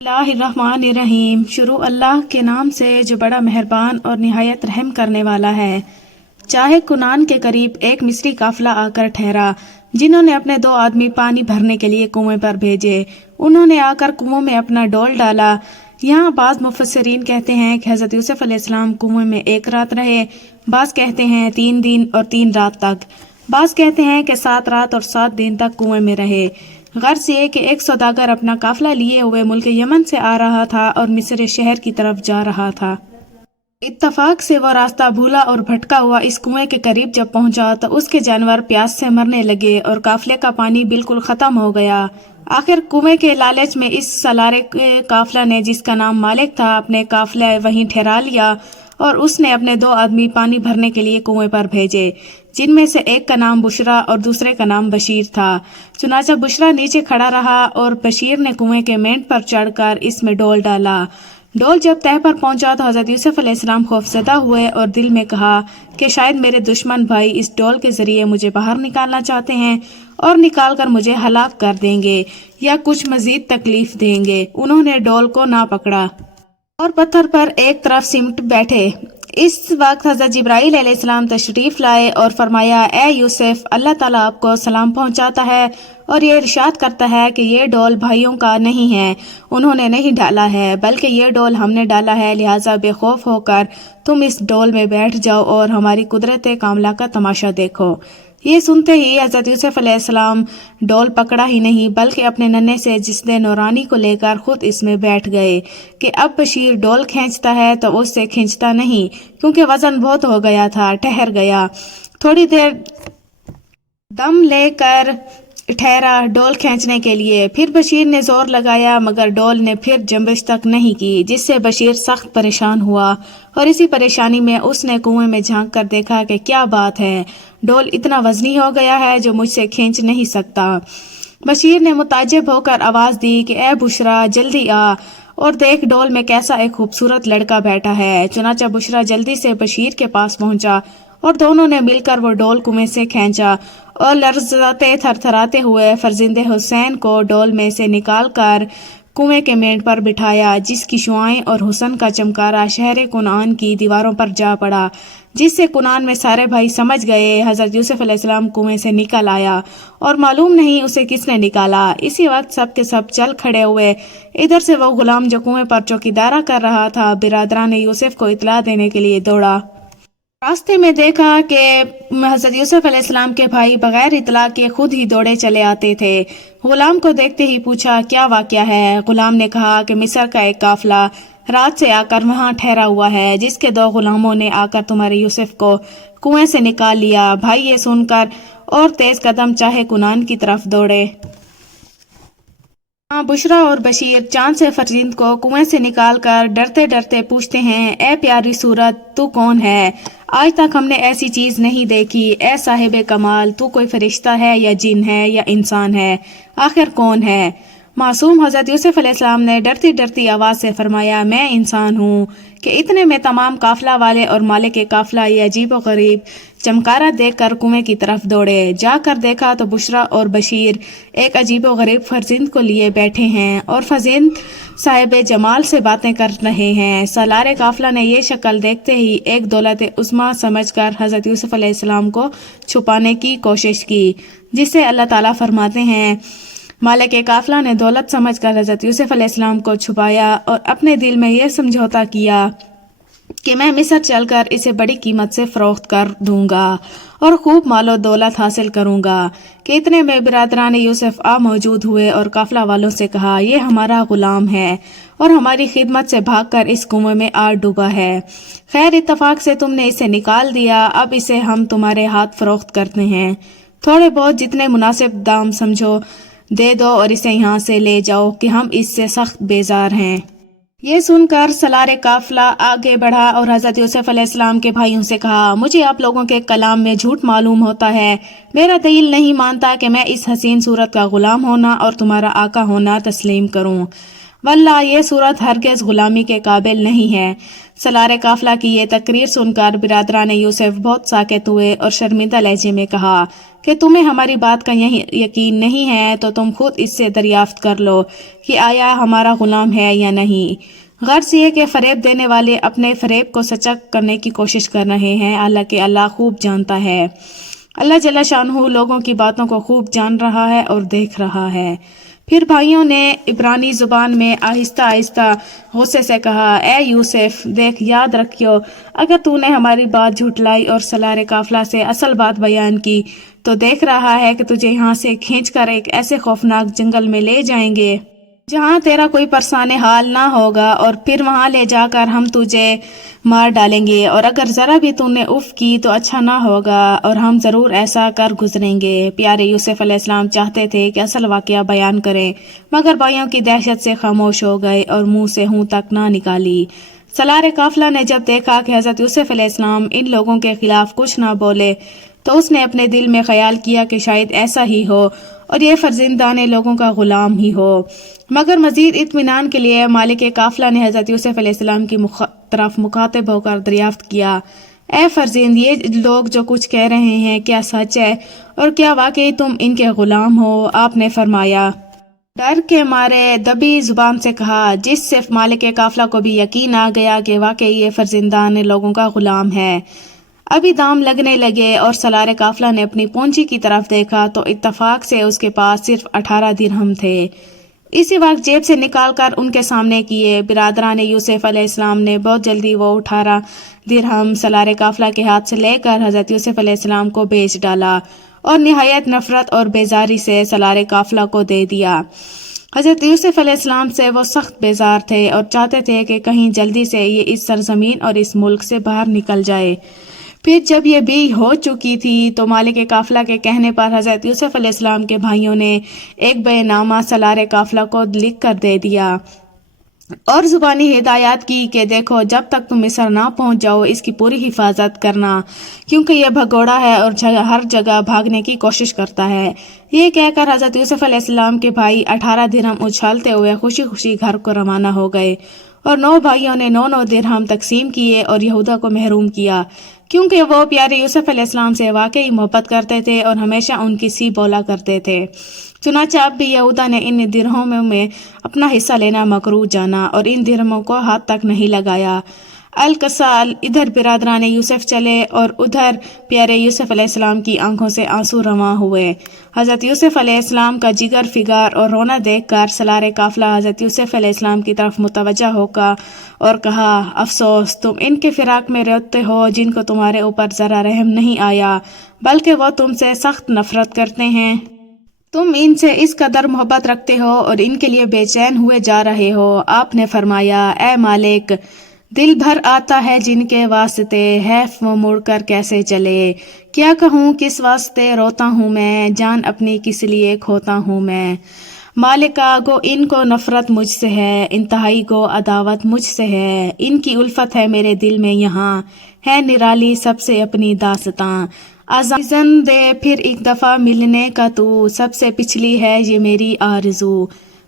बिस्मिल्लाहिर्रहमानिर्रहीम। शुरू अल्लाह के नाम से जो बड़ा मेहरबान और निहायत रहम करने वाला है। चाहे कुनान के करीब एक मिस्री काफिला आकर ठहरा, जिन्होंने अपने 2 आदमी पानी भरने के लिए कुएं पर भेजे। उन्होंने आकर कुओं में अपना डोल डाला। यहाँ बाज़ मुफस्सिरीन कहते हैं कि हज़रत यूसुफ अलैहिस्सलाम कुएं में 1 रात रहे, बाज़ कहते हैं 3 दिन और 3 रात तक, बाज़ कहते हैं कि 7 रात और 7 दिन तक कुएं में रहे। गर्ज ये कि एक सौदागर अपना काफिला लिए हुए मुल्क यमन से आ रहा था और मिस्र शहर की तरफ जा रहा था। इत्तफाक से वो रास्ता भूला और भटका हुआ इस कुएं के करीब जब पहुंचा तो उसके जानवर प्यास से मरने लगे और काफिले का पानी बिल्कुल खत्म हो गया। आखिर कुएं के लालच में इस सलारे के काफिला ने, जिसका नाम मालिक था, अपने काफिले वहीं ठहरा लिया और उसने अपने 2 आदमी पानी भरने के लिए कुएं पर भेजे, जिनमें से एक का नाम बुशरा और दूसरे का नाम बशीर था। चुनाचा बुशरा नीचे खड़ा रहा और बशीर ने कुएं के मेंढ पर चढ़कर इसमें डोल डाला। डोल जब तह पर पहुंचा तो हज़रत यूसुफ अलैहिस्सलाम खौफज़दा हुए और दिल में कहा कि शायद मेरे दुश्मन भाई इस डोल के जरिए मुझे बाहर निकालना चाहते हैं और निकाल कर मुझे हलाक कर देंगे या कुछ मजीद तकलीफ देंगे। उन्होंने डोल को ना पकड़ा और पत्थर पर एक तरफ सिमट बैठे। इस वक्त हज़रत जिब्राईल अलैहिस्सलाम तशरीफ लाए और फरमाया, ए यूसुफ, अल्लाह ताला आपको सलाम पहुंचाता है और ये इरशाद करता है कि ये डोल भाइयों का नहीं है, उन्होंने नहीं डाला है, बल्कि ये डोल हमने डाला है। लिहाजा बेखौफ होकर तुम इस डोल में बैठ जाओ और हमारी कुदरत कामला का तमाशा देखो। ये सुनते ही हज़रत यूसुफ अलैहिस्सलाम डोल पकड़ा ही नहीं बल्कि अपने नन्हे से जिस्म नूरानी को लेकर खुद इसमें बैठ गए कि अब बशीर डोल खींचता है तो उससे खींचता नहीं, क्योंकि वजन बहुत हो गया था। ठहर गया, थोड़ी देर दम लेकर ठहरा डोल खींचने के लिए। फिर बशीर ने जोर लगाया मगर डोल ने फिर जंबिश तक नहीं की, जिससे बशीर सख्त परेशान हुआ और इसी परेशानी में उसने कुएं में झांक कर देखा कि क्या बात है, डोल इतना वजनी हो गया है जो मुझसे खींच नहीं सकता। बशीर ने मुताज्जिब होकर आवाज दी कि ए बुशरा, जल्दी आ और देख डोल में कैसा एक खूबसूरत लड़का बैठा है। चुनाचा बुशरा जल्दी से बशीर के पास पहुंचा और दोनों ने मिलकर वो डोल कुएं से खींचा और लर्ज़ते थरथराते हुए फरजिंदे हुसैन को डोल में से निकालकर कुएं के मेंढ पर बिठाया, जिसकी शुआएं और हुस्न का चमकारा शहर कुनान की दीवारों पर जा पड़ा, जिससे कुनान में सारे भाई समझ गए हज़रत यूसुफ अलैहिस्सलाम कुएं से निकल आया और मालूम नहीं उसे किसने निकाला। इसी वक्त सब के सब चल खड़े हुए। इधर से वो गुलाम जो कुएं पर चौकीदारा कर रहा था बिरादरान यूसुफ को इतला देने के लिए दौड़ा। रास्ते में देखा कि हज़रत यूसुफ अलैहिस्सलाम के भाई बगैर इतला के खुद ही दौड़े चले आते थे। गुलाम को देखते ही पूछा, क्या वाक़या है? गुलाम ने कहा कि मिस्र का एक काफिला रात से आकर वहां ठहरा हुआ है, जिसके 2 गुलामों ने आकर तुम्हारे यूसुफ को कुएं से निकाल लिया। भाई ये सुनकर और तेज कदम चाहे कुनान की तरफ दौड़े। बुशरा और बशीर चांद से फरजिंद को कुएं से निकालकर डरते डरते पूछते हैं, ए प्यारी सूरत, तू कौन है? आज तक हमने ऐसी चीज नहीं देखी। ए साहिब कमाल, तू कोई फरिश्ता है या जिन है या इंसान है? आखिर कौन है? मासूम हज़रत यूसुफ अलैहिस्सलाम ने डरती डरती आवाज़ से फरमाया, मैं इंसान हूँ। कि इतने में तमाम काफिला वाले और मालिक के काफिला ये अजीब व गरीब चमकारा देखकर कुएं की तरफ दौड़े। जाकर देखा तो बुशरा और बशीर एक अजीब व गरीब फरजिंद को लिए बैठे हैं और फरजिंद साहिब जमाल से बातें कर रहे हैं। सलारे काफिला ने ये शक्ल देखते ही एक दौलत उस्मा समझकर हज़रत यूसुफ अलैहिस्सलाम को छुपाने की कोशिश की, जिससे अल्लाह ताला फरमाते हैं, मालिक के काफिला ने दौलत समझकर हज़रत यूसुफ अलैहिस्सलाम को छुपाया और अपने दिल में यह समझौता किया कि मैं मिस्र चलकर इसे बड़ी कीमत से फरोख्त कर दूंगा और खूब मालो दौलत हासिल करूंगा। कि इतने में बिरादरान यूसुफ आ मौजूद हुए और काफिला वालों से कहा, ये हमारा गुलाम है और हमारी खिदमत से भागकर इस कुएं में आ डूबा है। खैर इत्तफाक से तुमने इसे निकाल दिया, अब इसे हम तुम्हारे हाथ फरोख्त करते हैं। थोड़े बहुत जितने मुनासिब दाम समझो दे दो और इसे यहाँ से ले जाओ कि हम इससे सख्त बेजार हैं। ये सुनकर सलारे काफिला आगे बढ़ा और हज़रत यूसुफ अलैहिस्सलाम के भाइयों से कहा, मुझे आप लोगों के कलाम में झूठ मालूम होता है। मेरा दिल नहीं मानता कि मैं इस हसीन सूरत का गुलाम होना और तुम्हारा आका होना तस्लीम करूं। واللہ یہ صورت ہرگز غلامی کے قابل نہیں ہے۔ سالار قافلہ کی یہ تقریر سن کر برادران یوسف بہت ساکت ہوئے اور شرمندہ لہجے میں کہا کہ تمہیں ہماری بات کا یقین نہیں ہے تو تم خود اس سے دریافت کر لو کہ آیا ہمارا غلام ہے یا نہیں۔ غرض یہ کہ فریب دینے والے اپنے فریب کو سچا کرنے کی کوشش کر رہے ہیں، حالانکہ اللہ خوب جانتا ہے۔ اللہ جل شانہ لوگوں کی باتوں کو خوب جان رہا ہے اور دیکھ رہا ہے۔ پھر بھائیوں نے عبرانی زبان میں آہستہ آہستہ غصے سے کہا، اے یوسف، دیکھ، یاد رکھیو، اگر تو نے ہماری بات جھٹلائی اور سالار قافلہ سے اصل بات بیان کی تو دیکھ رہا ہے کہ تجھے یہاں سے کھینچ کر ایک ایسے خوفناک جنگل میں لے جائیں گے جہاں تیرا کوئی پرسان حال نہ ہوگا، اور پھر وہاں لے جا کر ہم تجھے مار ڈالیں گے، اور اگر ذرا بھی تو نے اف کی تو اچھا نہ ہوگا، اور ہم ضرور ایسا کر گزریں گے۔ پیارے یوسف علیہ السلام چاہتے تھے کہ اصل واقعہ بیان کریں، مگر بھائیوں کی دہشت سے خاموش ہو گئے اور منہ سے ہوں تک نہ نکالی۔ سالار قافلہ نے جب دیکھا کہ حضرت یوسف علیہ السلام ان لوگوں کے خلاف کچھ نہ بولے تو اس نے اپنے دل میں خیال کیا کہ شاید ایسا ہی ہو اور یہ فرزندان لوگوں کا غلام ہی ہو۔ مگر مزید اطمینان کے لیے مالک قافلہ نے حضرت یوسف علیہ السلام کی طرف مخاطب ہو کر دریافت کیا، اے فرزند، یہ لوگ جو کچھ کہہ رہے ہیں کیا سچ ہے، اور کیا واقعی تم ان کے غلام ہو؟ آپ نے فرمایا، ڈر کے مارے دبی زبان سے کہا، جس سے مالک قافلہ کو بھی یقین آ گیا کہ واقعی یہ فرزندان لوگوں کا غلام ہے۔ ابھی دام لگنے لگے اور سالار قافلہ نے اپنی پونجی کی طرف دیکھا تو اتفاق سے اس کے پاس صرف 18 درہم تھے۔ اسی وقت جیب سے نکال کر ان کے سامنے کیے۔ برادران یوسف علیہ السلام نے بہت جلدی وہ 18 درہم سالار قافلہ کے ہاتھ سے لے کر حضرت یوسف علیہ السلام کو بیچ ڈالا اور نہایت نفرت اور بیزاری سے سالار قافلہ کو دے دیا۔ حضرت یوسف علیہ السلام سے وہ سخت بیزار تھے اور چاہتے تھے کہ کہیں جلدی سے یہ اس سرزمین اور اس ملک سے باہر نکل جائے۔ پھر جب یہ بھی ہو چکی تھی تو مالک قافلہ کے کہنے پر حضرت یوسف علیہ السلام کے بھائیوں نے ایک بے نامہ سالار قافلہ کو لکھ کر دے دیا اور زبانی ہدایات کی کہ دیکھو، جب تک تم مصر نہ پہنچ جاؤ اس کی پوری حفاظت کرنا، کیونکہ یہ بھگوڑا ہے اور ہر جگہ بھاگنے کی کوشش کرتا ہے۔ یہ کہہ کر حضرت یوسف علیہ السلام کے بھائی 18 درہم اچھالتے ہوئے خوشی خوشی گھر کو روانہ ہو گئے، اور 9 بھائیوں نے 9 درہم تقسیم کیے اور یہودا کو محروم کیا، کیونکہ وہ پیارے یوسف علیہ السلام سے واقعی محبت کرتے تھے اور ہمیشہ ان کی سی بولا کرتے تھے۔ چنانچہ اب بھی یہودا نے ان درہموں میں اپنا حصہ لینا مکروہ جانا اور ان درہموں کو ہاتھ تک نہیں لگایا۔ القصال ادھر برادران یوسف چلے اور ادھر پیارے یوسف علیہ السلام کی آنکھوں سے آنسو رواں ہوئے۔ حضرت یوسف علیہ السلام کا جگر فگار اور رونا دیکھ کر سالار قافلہ حضرت یوسف علیہ السلام کی طرف متوجہ ہو کر اور کہا، افسوس، تم ان کے فراق میں روتے ہو جن کو تمہارے اوپر ذرا رحم نہیں آیا، بلکہ وہ تم سے سخت نفرت کرتے ہیں۔ تم ان سے اس قدر محبت رکھتے ہو اور ان کے لیے بے چین ہوئے جا رہے ہو۔ آپ نے فرمایا، اے مالک، دل بھر آتا ہے جن کے واسطے، حیف وہ مڑ کر کیسے چلے۔ کیا کہوں کس واسطے روتا ہوں میں، جان اپنی کس لیے کھوتا ہوں میں۔ مالکا، گو ان کو نفرت مجھ سے ہے، انتہائی گو عداوت مجھ سے ہے، ان کی الفت ہے میرے دل میں یہاں، ہے نرالی سب سے اپنی داستاں۔ اذن دے پھر ایک دفعہ ملنے کا تو، سب سے پچھلی ہے یہ میری آرزو۔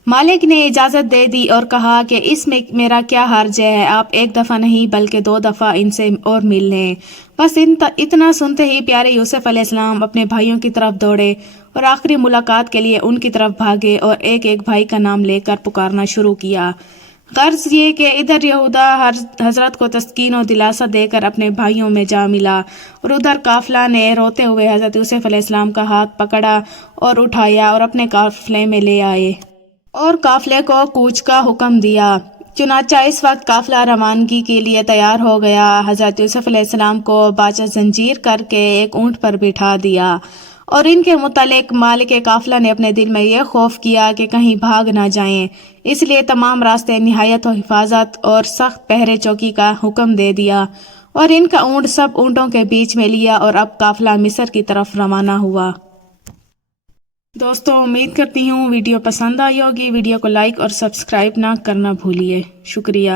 مالک نے اجازت دے دی اور کہا کہ اس میں میرا کیا حرج ہے، آپ ایک دفعہ نہیں بلکہ 2 دفعہ ان سے اور مل لیں۔ بس اتنا سنتے ہی پیارے یوسف علیہ السلام اپنے بھائیوں کی طرف دوڑے اور آخری ملاقات کے لیے ان کی طرف بھاگے اور ایک ایک بھائی کا نام لے کر پکارنا شروع کیا۔ غرض یہ کہ ادھر یہودا حضرت کو تسکین و دلاسا دے کر اپنے بھائیوں میں جا ملا، اور ادھر قافلہ نے روتے ہوئے حضرت یوسف علیہ السلام کا ہاتھ پکڑا اور اٹھایا اور اپنے قافلے میں لے آئے اور قافلے کو کوچ کا حکم دیا۔ چنانچہ اس وقت قافلہ روانگی کے لیے تیار ہو گیا۔ حضرت یوسف علیہ السلام کو باچا زنجیر کر کے ایک اونٹ پر بٹھا دیا، اور ان کے متعلق مالک قافلہ نے اپنے دل میں یہ خوف کیا کہ کہیں بھاگ نہ جائیں، اس لیے تمام راستے نہایت و حفاظت اور سخت پہرے چوکی کا حکم دے دیا، اور ان کا اونٹ سب اونٹوں کے بیچ میں لیا، اور اب قافلہ مصر کی طرف روانہ ہوا۔ دوستوں، امید کرتی ہوں ویڈیو پسند آئی ہوگی۔ ویڈیو کو لائک اور سبسکرائب نہ کرنا بھولیے۔ شکریہ۔